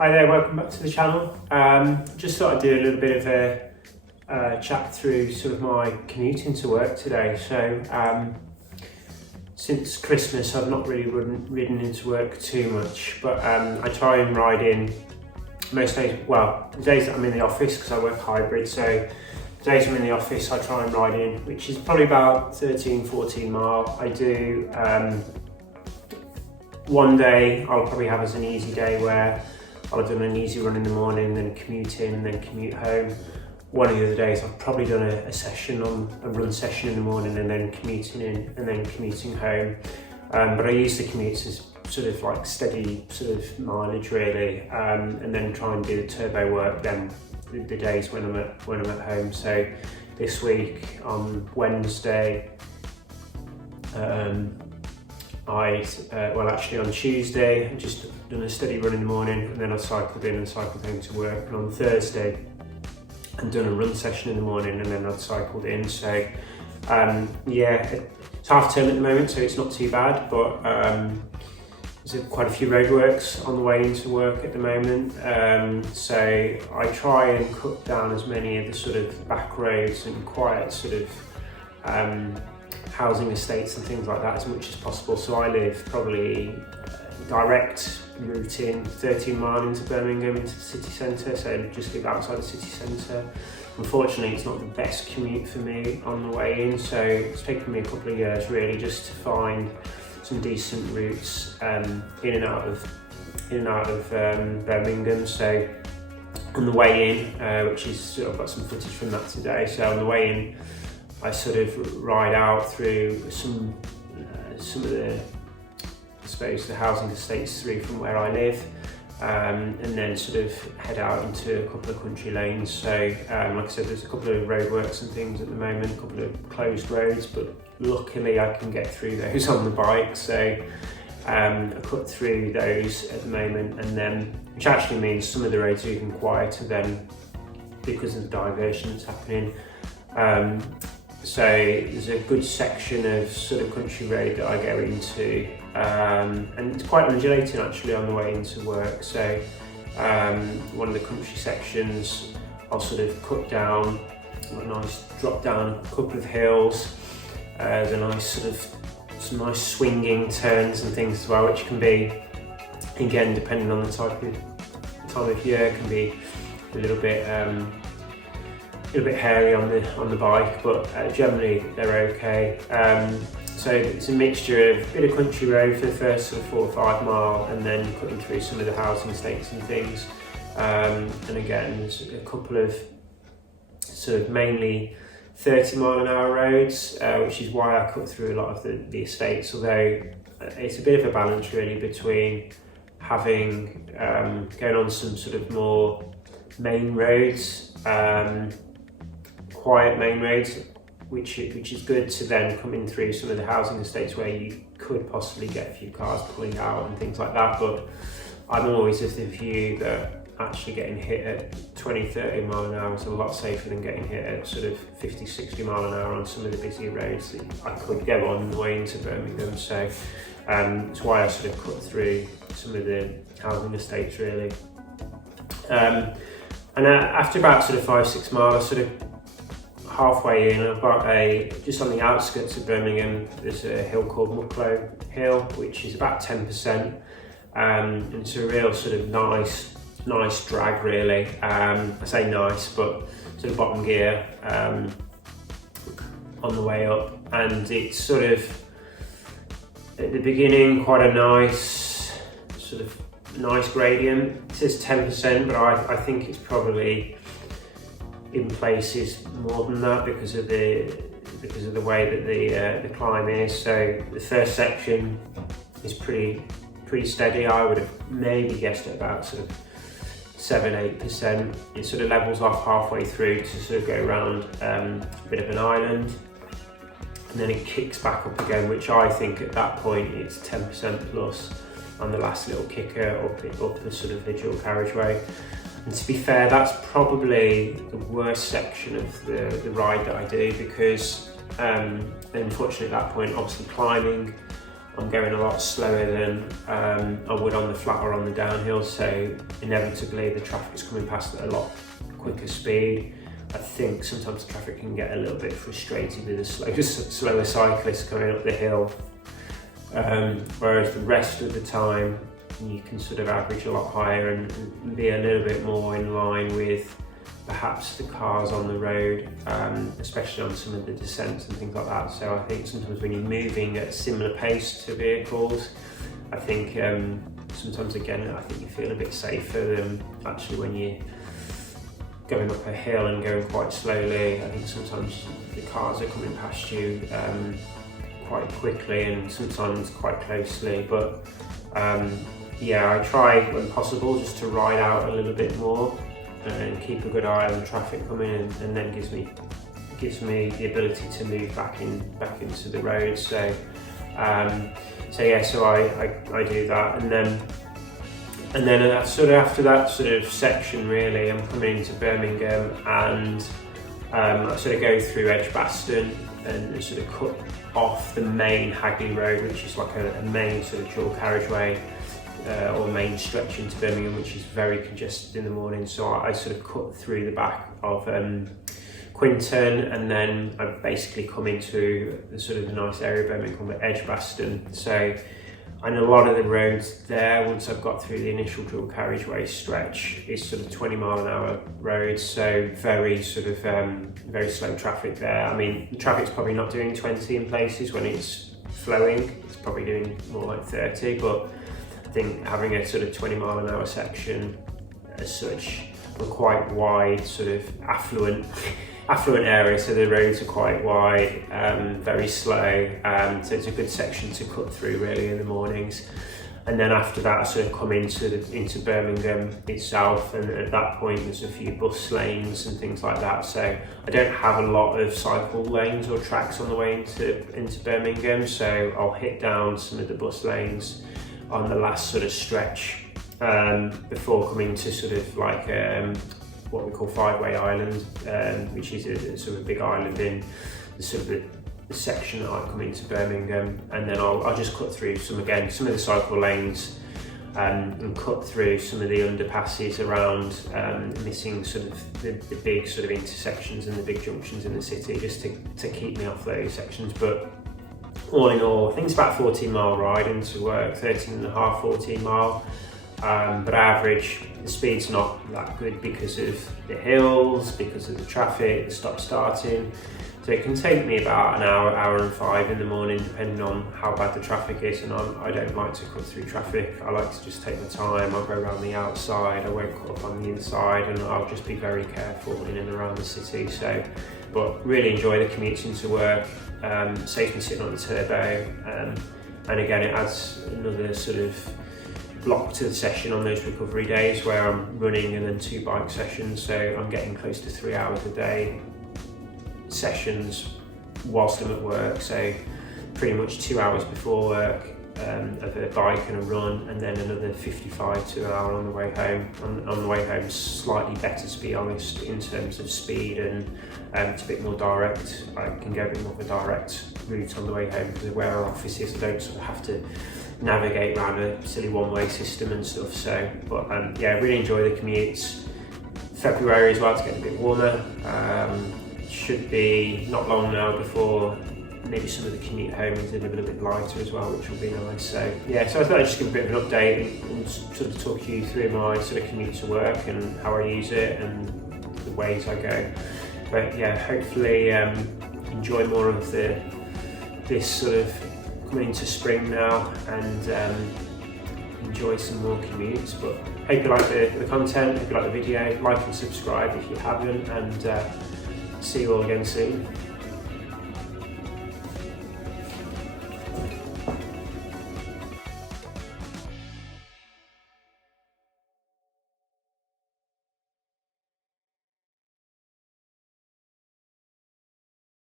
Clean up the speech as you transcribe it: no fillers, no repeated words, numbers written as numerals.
Hi there, welcome back to the channel. Just thought I'd do a little bit of a chat through sort of my commuting to work today. So since Christmas I've not really ridden into work too much, but I try and ride in most days, well, the days that I'm in the office because I work hybrid, so the days I'm in the office I try and ride in, which is probably about 13-14 mile. I do one day I'll probably have as an easy day where I'll have done an easy run in the morning, then commute in, and then commute home. One of the other days I've probably done a run session in the morning and then commuting in and then commuting home. But I use the commutes as sort of like steady sort of mileage really, and then try and do the turbo work then the days when I'm at home. So this week on Wednesday, actually on Tuesday, I just done a steady run in the morning and then I cycled in and cycled home to work. And on Thursday, I've done a run session in the morning and then I'd cycled in. So yeah, it's half term at the moment, so it's not too bad, but there's quite a few roadworks on the way into work at the moment. So I try and cut down as many of the sort of back roads and quiet sort of housing estates and things like that as much as possible. So I live probably direct route in 13 mile into Birmingham, into the city centre, so just live outside the city centre. Unfortunately, it's not the best commute for me on the way in, so it's taken me a couple of years really just to find some decent routes in and out of Birmingham. So on the way in, which is I've got some footage from that today. So on the way in, I sort of ride out through some of the, I suppose, the housing estates through from where I live, and then sort of head out into a couple of country lanes. So like I said, there's a couple of roadworks and things at the moment, a couple of closed roads, but luckily I can get through those on the bike. So I cut through those at the moment, and then, which actually means some of the roads are even quieter then because of the diversion that's happening. So there's a good section of sort of country road that I go into, and it's quite undulating actually on the way into work. So one of the country sections I'll sort of cut down, a nice drop down a couple of hills, the nice sort of some nice swinging turns and things as well, which can be, again, depending on the time of year, can be a little bit hairy on the bike, but generally they're okay. So it's a mixture of a bit of country road for the first sort of 4 or 5 mile, and then cutting through some of the housing estates and things. And again, there's a couple of sort of mainly 30-mile-an-hour roads, which is why I cut through a lot of the estates. Although it's a bit of a balance really between having going on some sort of more main roads, quiet main roads, which is good to then come in through some of the housing estates where you could possibly get a few cars pulling out and things like that. But I'm always of the view that actually getting hit at 20-30 mile an hour is a lot safer than getting hit at sort of 50-60 mile an hour on some of the busier roads that I could go on the way into Birmingham. So it's why I sort of cut through some of the housing estates really. And after about sort of 5-6 miles, I sort of halfway in, I've got just on the outskirts of Birmingham, there's a hill called Mucklow Hill, which is about 10%, and it's a real sort of nice drag really. I say nice, but sort of bottom gear on the way up, and it's sort of at the beginning quite a nice gradient. It says 10%, but I think it's probably in places more than that because of the way that the climb is. So the first section is pretty steady. I would have maybe guessed at about sort of 7-8%. It sort of levels off halfway through to sort of go around a bit of an island, and then it kicks back up again, which I think at that point it's 10% plus on the last little kicker up the sort of the dual carriageway. And to be fair, that's probably the worst section of the ride that I do, because unfortunately at that point, obviously climbing I'm going a lot slower than I would on the flat or on the downhill, so inevitably the traffic's coming past at a lot quicker speed. I think sometimes the traffic can get a little bit frustrated with the slower cyclists coming up the hill, whereas the rest of the time you can sort of average a lot higher and be a little bit more in line with perhaps the cars on the road, especially on some of the descents and things like that. So I think sometimes when you're moving at a similar pace to vehicles, I think sometimes again, I think you feel a bit safer than actually when you're going up a hill and going quite slowly. I think sometimes the cars are coming past you quite quickly and sometimes quite closely, but yeah, I try when possible just to ride out a little bit more and keep a good eye on the traffic coming in, and then gives me the ability to move back into the road. So yeah, so I do that, and then sort of after that sort of section, really, I'm coming into Birmingham, and I sort of go through Edgbaston and sort of cut off the main Hagley Road, which is like a main sort of dual carriageway or main stretch into Birmingham, which is very congested in the morning. So I sort of cut through the back of Quinton, and then I basically come into the sort of the nice area of Birmingham called Edgbaston. So, and a lot of the roads there, once I've got through the initial dual carriageway stretch, is sort of 20-mile-an-hour roads, so very sort of very slow traffic there. I mean, the traffic's probably not doing 20 in places when it's flowing, it's probably doing more like 30, but I think having a sort of 20-mile-an-hour section as such, on quite wide, sort of affluent area, so the roads are quite wide, very slow, so it's a good section to cut through really in the mornings. And then after that I sort of come into Birmingham itself, and at that point there's a few bus lanes and things like that, so I don't have a lot of cycle lanes or tracks on the way into Birmingham, so I'll hit down some of the bus lanes on the last sort of stretch before coming to sort of like what we call Five-Way Island, which is a sort of big island in the sort of the section that I come into Birmingham, and then I'll just cut through some of the cycle lanes and cut through some of the underpasses around, missing sort of the big sort of intersections and the big junctions in the city, just to keep me off those sections. But all in all, I think it's about a 14-mile ride into work, 13 and a half, 14 mile. But average, the speed's not that good because of the hills, because of the traffic, the stop-starting. So it can take me about an hour and 5 in the morning, depending on how bad the traffic is. And I don't like to cut through traffic. I like to just take my time. I'll go around the outside. I won't cut up on the inside, and I'll just be very careful in and around the city. So, but really enjoy the commutes into work. Saves me sitting on the turbo, and again, it adds another sort of block to the session on those recovery days where I'm running and then 2 bike sessions, so I'm getting close to 3 hours a day sessions whilst I'm at work, so pretty much 2 hours before work of a bike and a run, and then another 55 to an hour on the way home. On the way home, slightly better, to be honest, in terms of speed, and it's a bit more direct. I can go a bit more of a direct route on the way home because of where our office is. I don't sort of have to navigate around a silly one-way system and stuff. So, but yeah, I really enjoy the commutes. February as well, it's getting a bit warmer. Should be not long now before maybe some of the commute home is a little bit lighter as well, which will be nice. So yeah, so I thought I'd just give a bit of an update and sort of talk you through my sort of commute to work and how I use it and the ways I go. But yeah, hopefully enjoy more of this sort of coming into spring now, and enjoy some more commutes. But hope you like the content, hope you like the video, like and subscribe if you haven't, and see you all again soon.